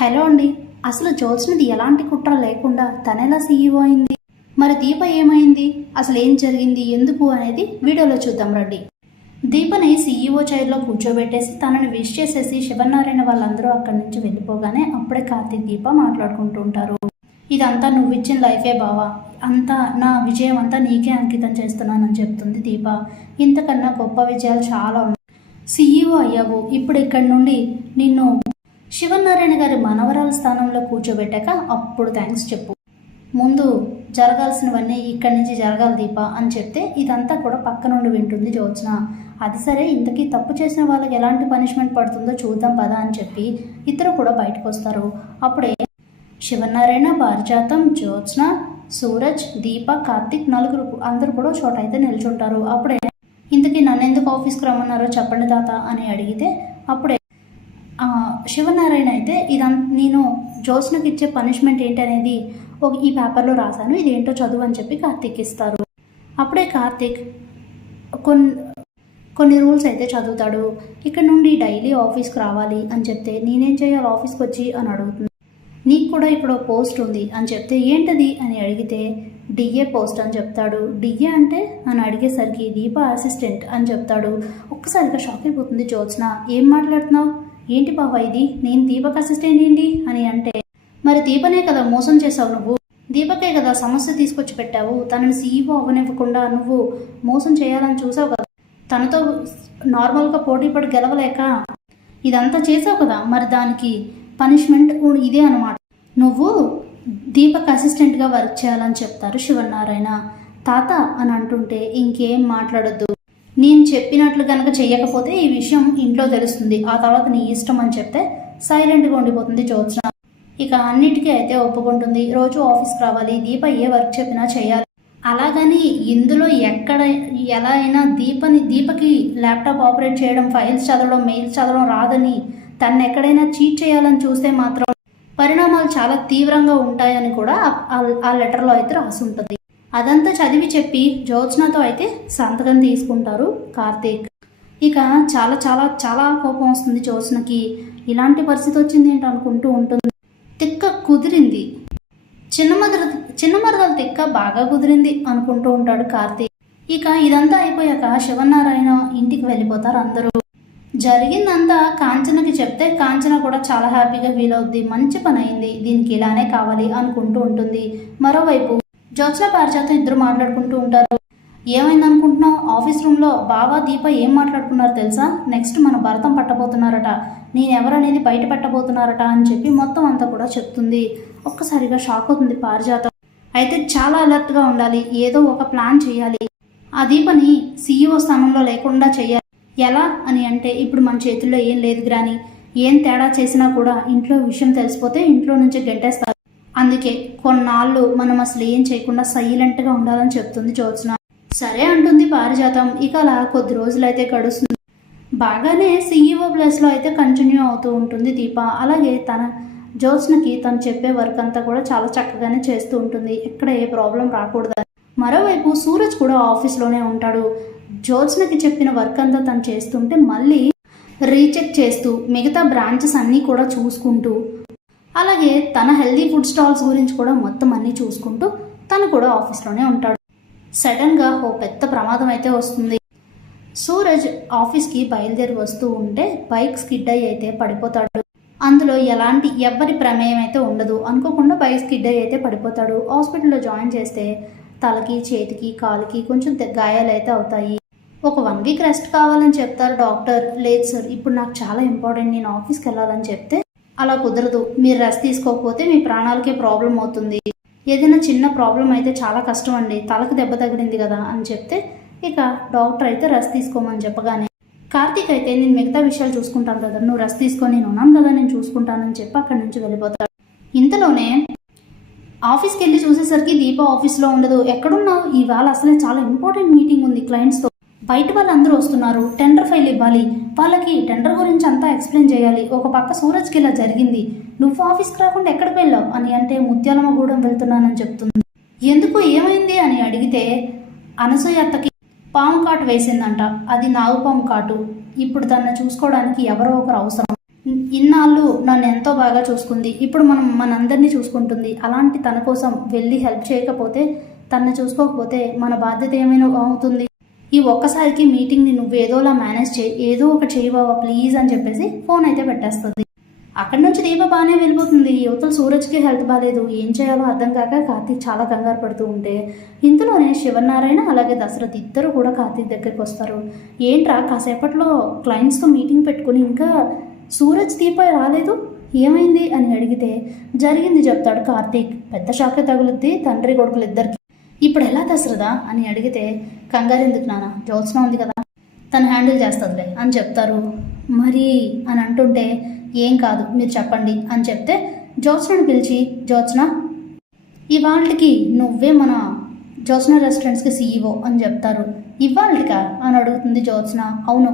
Hello అండి. అసలు జ్యోత్స్నది ఎలాంటి కుట్ర లేకుండా తనెలా సీఈఓ అయింది? మరి దీప ఏమైంది? అసలు ఏం జరిగింది, ఎందుకు అనేది వీడియోలో చూద్దాం రండి. దీపని సీఈఓ చైర్లో కూర్చోబెట్టేసి తనని విష్ చేసేసి శివనారాయణ వాళ్ళందరూ అక్కడి నుంచి వెళ్ళిపోగానే అప్పుడే కార్తీక్ దీప మాట్లాడుకుంటూ ఉంటారు. ఇదంతా నువ్విచ్చిన లైఫే బావా, అంతా నా విజయం అంతా నీకే అంకితం చేస్తున్నానని చెప్తుంది దీప. ఇంతకన్నా గొప్ప విజయాలు చాలా ఉన్నాయి. సీఈఓ అయ్యావు, ఇప్పుడు ఇక్కడి నుండి నిన్ను శివనారాయణ గారి మనవరాల స్థానంలో కూర్చోబెట్టాక అప్పుడు థ్యాంక్స్ చెప్పు. ముందు జరగాల్సినవన్నీ ఇక్కడి నుంచి జరగాలి దీప అని చెప్తే ఇదంతా కూడా పక్క నుండి వింటుంది జ్యోత్స్న. అది సరే, ఇంతకీ తప్పు చేసిన వాళ్ళకి ఎలాంటి పనిష్మెంట్ పడుతుందో చూద్దాం పదా అని చెప్పి ఇద్దరు కూడా బయటకు వస్తారు. అప్పుడే శివనారాయణ, పారిజాతం, జ్యోత్స్న, సూరజ్, దీప, కార్తీక్ నలుగురు అందరూ కూడా చోట అయితే నిల్చుంటారు. అప్పుడే ఇంతకీ నన్ను ఎందుకు ఆఫీస్కి రమ్మన్నారో చెప్పండి తాత అని అడిగితే అప్పుడే శివనారాయణ అయితే నేను జ్యోత్స్నకి ఇచ్చే పనిష్మెంట్ ఏంటనేది ఈ పేపర్లో రాశాను, ఇదేంటో చదువు అని చెప్పి కార్తీక్ ఇస్తారు. అప్పుడే కార్తీక్ కొన్ని రూల్స్ అయితే చదువుతాడు. ఇక్కడ నుండి డైలీ ఆఫీస్కి రావాలి అని చెప్తే నేనేం చేయాలి ఆఫీస్కి వచ్చి అని అడుగుతుంది. నీకు కూడా ఇప్పుడు పోస్ట్ ఉంది అని చెప్తే ఏంటది అని అడిగితే డిఏ పోస్ట్ అని చెప్తాడు. డిఏ అంటే అని అడిగేసరికి దీప అసిస్టెంట్ అని చెప్తాడు. ఒక్కసారిగా షాక్ అయిపోతుంది జ్యోత్స్న. ఏం మాట్లాడుతున్నావు, ఏంటి బాబా ఇది, నేను దీపక్ అసిస్టెంట్ ఏంటి అని అంటే, మరి దీపనే కదా మోసం చేసావు, నువ్వు దీపకే కదా సమస్య తీసుకొచ్చి పెట్టావు, తనని సీఈఓ అవ్వనివ్వకుండా నువ్వు మోసం చేయాలని చూసావు కదా, తనతో నార్మల్గా పోటీపడి గెలవలేక ఇదంతా చేసావు కదా, మరి దానికి పనిష్మెంట్ ఇదే అనమాట, నువ్వు దీపక్ అసిస్టెంట్గా వర్క్ చేయాలని చెప్తారు శివనారాయణ. తాత అని అంటుంటే ఇంకేం మాట్లాడొద్దు, నేను చెప్పినట్లు కనుక చెయ్యకపోతే ఈ విషయం ఇంట్లో తెలుస్తుంది, ఆ తర్వాత నీ ఇష్టం అని చెప్తే సైలెంట్గా ఉండిపోతుంది జ్యోత్స్న. ఇక అన్నిటికీ అయితే ఒప్పుకుంటుంది. రోజు ఆఫీస్కి రావాలి, దీప ఏ వర్క్ చెప్పినా చేయాలి. అలాగని ఇందులో ఎక్కడ ఎలా అయినా దీపకి ల్యాప్టాప్ ఆపరేట్ చేయడం, ఫైల్స్ చదవడం, మెయిల్స్ చదవడం రాదని తను ఎక్కడైనా చీట్ చేయాలని చూస్తే మాత్రం పరిణామాలు చాలా తీవ్రంగా ఉంటాయని కూడా ఆ లెటర్లో అయితే రాసి ఉంటుంది. అదంతా చదివి చెప్పి జ్యోత్స్నతో అయితే సంతకం తీసుకుంటారు కార్తీక్. ఇక చాలా చాలా చాలా కోపం వస్తుంది జ్యోత్స్నకి. ఇలాంటి పరిస్థితి వచ్చింది ఏంటి అనుకుంటూ ఉంటుంది. తిక్క కుదిరింది, చిన్న మరదల తిక్క బాగా కుదిరింది అనుకుంటూ ఉంటాడు కార్తీక్. ఇక ఇదంతా అయిపోయాక శివనారాయణ ఇంటికి వెళ్ళిపోతారు అందరూ. జరిగిందంతా కాంచనకి చెప్తే కాంచన కూడా చాలా హ్యాపీగా ఫీల్ అవుద్ది. మంచి పని అయింది, దీనికి ఇలానే కావాలి అనుకుంటూ ఉంటుంది. మరోవైపు జ్యోత్స్న, పారిజాతం ఇద్దరు మాట్లాడుకుంటూ ఉంటారు. ఏమైంది అనుకుంటున్నావు, ఆఫీస్ రూమ్లో బావా దీప ఏం మాట్లాడుకున్నారు తెలుసా, నెక్స్ట్ మన భరతం పట్టబోతున్నారట, నేనెవరనేది బయట పెట్టబోతున్నారట అని చెప్పి మొత్తం అంతా కూడా చెప్తుంది. ఒక్కసారిగా షాక్ అవుతుంది పారిజాతం. అయితే చాలా అలర్ట్గా ఉండాలి, ఏదో ఒక ప్లాన్ చేయాలి, ఆ దీపని సీఈఓ స్థానంలో లేకుండా చేయాలి. ఎలా అని అంటే ఇప్పుడు మన చేతుల్లో ఏం లేదు గ్రాని, ఏం తేడా చేసినా కూడా ఇంట్లో విషయం తెలిసిపోతే ఇంట్లో నుంచి గెంటేస్తారు, అందుకే కొన్నాళ్ళు మనం అసలు ఏం చేయకుండా సైలెంట్గా ఉండాలని చెప్తుంది జ్యోత్స్న. సరే అంటుంది పారిజాతం. ఇక అలా కొద్ది రోజులైతే గడుస్తుంది. బాగానే సీఈఓ ప్లేస్లో అయితే కంటిన్యూ అవుతూ ఉంటుంది దీప. అలాగే జ్యోత్స్నకి తను చెప్పే వర్క్ అంతా కూడా చాలా చక్కగానే చేస్తూ ఉంటుంది, ఎక్కడ ఏ ప్రాబ్లం రాకూడదని. మరోవైపు సూరజ్ కూడా ఆఫీస్లోనే ఉంటాడు. జ్యోత్స్నకి చెప్పిన వర్క్ అంతా తను చేస్తుంటే మళ్ళీ రీచెక్ చేస్తూ మిగతా బ్రాంచెస్ అన్నీ కూడా చూసుకుంటూ, అలాగే తన హెల్దీ ఫుడ్ స్టాల్స్ గురించి కూడా మొత్తం అన్నీ చూసుకుంటూ తను కూడా ఆఫీస్లోనే ఉంటాడు. సడన్గా ఓ పెద్ద ప్రమాదం అయితే వస్తుంది. సూరజ్ ఆఫీస్కి బయలుదేరి వస్తూ ఉంటే బైక్ స్కిడ్ అయ్యి అయితే పడిపోతాడు. అందులో ఎవ్వరి ప్రమేయం అయితే ఉండదు. అనుకోకుండా బైక్ స్కిడ్ అయ్యి అయితే పడిపోతాడు. హాస్పిటల్లో జాయిన్ చేస్తే తలకి, చేతికి, కాలుకి కొంచెం గాయాలు అయితే అవుతాయి. ఒక 1 వీక్ రెస్ట్ కావాలని చెప్తారు డాక్టర్. లేదు సార్, ఇప్పుడు నాకు చాలా ఇంపార్టెంట్, నేను ఆఫీస్కి వెళ్ళాలని చెప్తే అలా కుదరదు, మీరు రెస్ట్ తీసుకోకపోతే మీ ప్రాణాలకే ప్రాబ్లం అవుతుంది, ఏదైనా చిన్న ప్రాబ్లం అయితే చాలా కష్టం అండి, తలకు దెబ్బ తగిలింది కదా అని చెప్తే ఇక డాక్టర్ అయితే రెస్ట్ తీసుకోమని చెప్పగానే కార్తీక్ అయితే నేను మిగతా విషయాలు చూసుకుంటాను కదా, నువ్వు రెస్ట్ తీసుకొని, నేను ఉన్నాను కదా, నేను చూసుకుంటానని చెప్పి అక్కడి నుంచి వెళ్ళిపోతాడు. ఇంతలోనే ఆఫీస్కి వెళ్ళి చూసేసరికి దీప ఆఫీస్లో ఉండదు. ఎక్కడున్నావు, ఇవాళ అసలే చాలా ఇంపార్టెంట్ మీటింగ్ ఉంది క్లయింట్స్తో, బయట వాళ్ళందరూ వస్తున్నారు, టెండర్ ఫైల్ ఇవ్వాలి, వాళ్ళకి టెండర్ గురించి అంతా ఎక్స్ప్లెయిన్ చేయాలి, ఒక పక్క సూరజ్కి ఇలా జరిగింది, నువ్వు ఆఫీస్కి రాకుండా ఎక్కడికి వెళ్ళావు అని అంటే ముత్యాలమ్మగూడెం వెళ్తున్నానని చెప్తుంది. ఎందుకు, ఏమైంది అని అడిగితే అనసూయ అత్తకి పాము కాటు వేసిందంట, అది నాగుపాము కాటు, ఇప్పుడు తనను చూసుకోవడానికి ఎవరో ఒకరు అవసరం, ఇన్నాళ్ళు నన్ను ఎంతో బాగా చూసుకుంది, ఇప్పుడు మనందరినీ చూసుకుంటుంది. అలాంటి తన కోసం వెళ్ళి హెల్ప్ చేయకపోతే, తనని చూసుకోకపోతే మన బాధ్యత ఏమైనా అవుతుంది? ఈ ఒక్కసారికి మీటింగ్ని నువ్వు ఏదోలా మేనేజ్ చేయి, ఏదో ఒకటి చేయి బావా ప్లీజ్ అని చెప్పేసి ఫోన్ అయితే పెట్టేస్తుంది. అక్కడి నుంచి దీప బాగానే వెళ్ళిపోతుంది. యువతలు సూరజ్కి హెల్త్ బాగాలేదు, ఏం చేయాలో అర్థం కాక కార్తీక్ చాలా కంగారు పడుతూ ఉంటే ఇందులోనే శివనారాయణ అలాగే దశరథ్ ఇద్దరు కూడా కార్తీక్ దగ్గరికి వస్తారు. ఏంట్రా కాసేపట్లో క్లయింట్స్తో మీటింగ్ పెట్టుకుని ఇంకా సూరజ్ దీప రాలేదు, ఏమైంది అని అడిగితే జరిగింది చెప్తాడు కార్తీక్. పెద్ద షాకే తగులుద్ది తండ్రి కొడుకులు ఇద్దరికి. ఇప్పుడు ఎలా దశరథా అని అడిగితే కంగారు ఎందుకు నాన్న, జ్యోత్స్న ఉంది కదా తను హ్యాండిల్ చేస్తుందిలే అని చెప్తారు. మరి అని అంటుంటే ఏం కాదు మీరు చెప్పండి అని చెప్తే జ్యోత్స్నను పిలిచి, జ్యోత్స్న ఇవాళకి నువ్వే మన జ్యోత్స్న రెస్టారెంట్స్కి సీఈఓ అని చెప్తారు. ఇవాళకా అని అడుగుతుంది జ్యోత్స్న. అవును,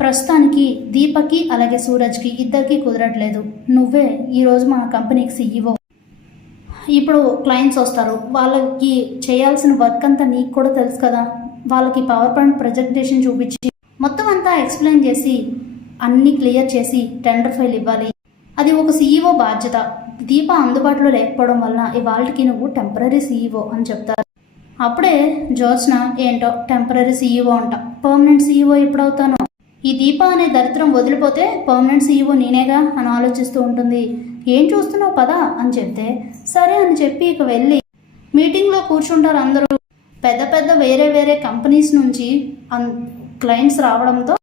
ప్రస్తుతానికి దీపకి అలాగే సూరజ్కి ఇద్దరికి కుదరట్లేదు, నువ్వే ఈరోజు మన కంపెనీకి సీఈఓ. ఇప్పుడు క్లయింట్స్ వస్తారు, వాళ్ళకి చేయాల్సిన వర్క్ అంతా నీకు కూడా తెలుసు కదా, వాళ్ళకి పవర్ పాయింట్ ప్రజెంటేషన్ చూపించి మొత్తం అంతా ఎక్స్ప్లెయిన్ చేసి అన్నీ క్లియర్ చేసి టెండర్ ఫైల్ ఇవ్వాలి. అది ఒక సీఈఓ బాధ్యత. దీప అందుబాటులో లేకపోవడం వల్ల ఇవాళకి నువ్వు టెంపరీ సీఈఓ అని చెప్తారు. అప్పుడే జ్యోత్స్న ఏంటో టెంపరీ సీఈఓ అంట, పర్మనెంట్ సీఈఓ ఎప్పుడవుతానో, ఈ దీప అనే దరిద్రం వదిలిపోతే పర్మనెంట్ సీఈఓ నేనేగా అని ఆలోచిస్తూ ఉంటుంది. ఏం చూస్తున్నావు పదా అని చెప్తే సరే అని చెప్పి ఇక వెళ్ళి మీటింగ్లో కూర్చుంటారు అందరూ. పెద్ద పెద్ద వేరే వేరే కంపెనీస్ నుంచి క్లయింట్స్ రావడంతో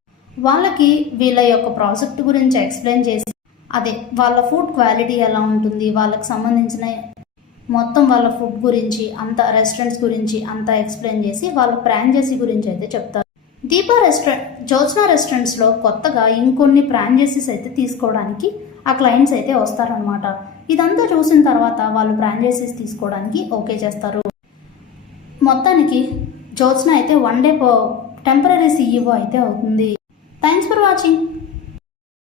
వాళ్ళకి వీళ్ళ యొక్క ప్రాజెక్ట్ గురించి ఎక్స్ప్లెయిన్ చేసి, అదే వాళ్ళ ఫుడ్ క్వాలిటీ ఎలా ఉంటుంది, వాళ్ళకి సంబంధించిన మొత్తం వాళ్ళ ఫుడ్ గురించి అంత రెస్టారెంట్స్ గురించి అంతా ఎక్స్ప్లెయిన్ చేసి వాళ్ళ ఫ్రాంచైజీ గురించి అయితే చెప్తారు. దీపా జ్యోత్స్న రెస్టారెంట్స్లో కొత్తగా ఇంకొన్ని ఫ్రాంచైజీస్ అయితే తీసుకోవడానికి ఆ క్లయింట్స్ అయితే వస్తారనమాట. ఇదంతా చూసిన తర్వాత వాళ్ళు ఫ్రాంచైజీస్ తీసుకోవడానికి ఓకే చేస్తారు. మొత్తానికి జ్యోత్స్న అయితే వన్ డే టెంపరీ సీఈఓ అయితే అవుతుంది. Thanks for watching.